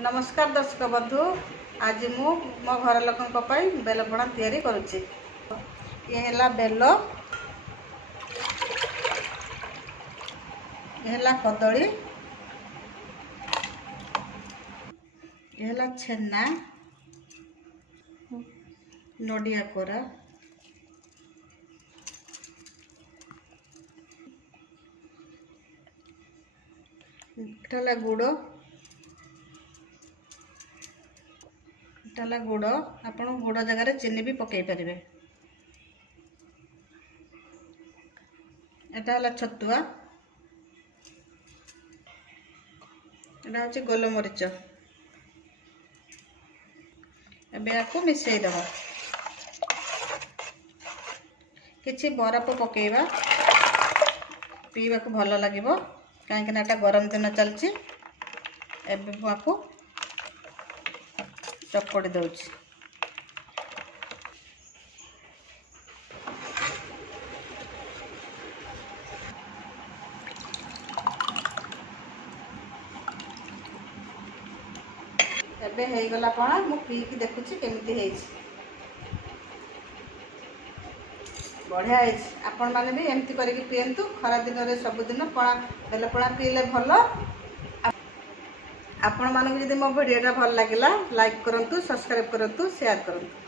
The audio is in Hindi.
नमस्कार दर्शक बंधु, आज मु मो घर लोकों बेलपणा तैयारी करुच्ची। ये है बेल, ये है कदली, ये है छेना, नडिया कोरा, गुड़, गुड़ आप गुड़ जगह चीनी भी पकई पारे। एटा छतुआ, एटा हूँ गोलमरीच। एबे आपको मिसई दबा किछि बरफ पकेइबा, पीवा को भल लगे कहीं गरम दिन चलती। एबे आपको चपड़ी दउछि। एबे हेई गला पणा मु पी की देखुछि केमिति हेइछि। बढ़िया हेइछि। आपण माने भी एमती करके पियंतु। खरा दिन रे सब दिन पणा बेल पणा पीले भल। आपण मानक यदि मो वीडियोटा भल लागिला लाइक करंतु, सब्सक्राइब करंतु, शेयर करंतु।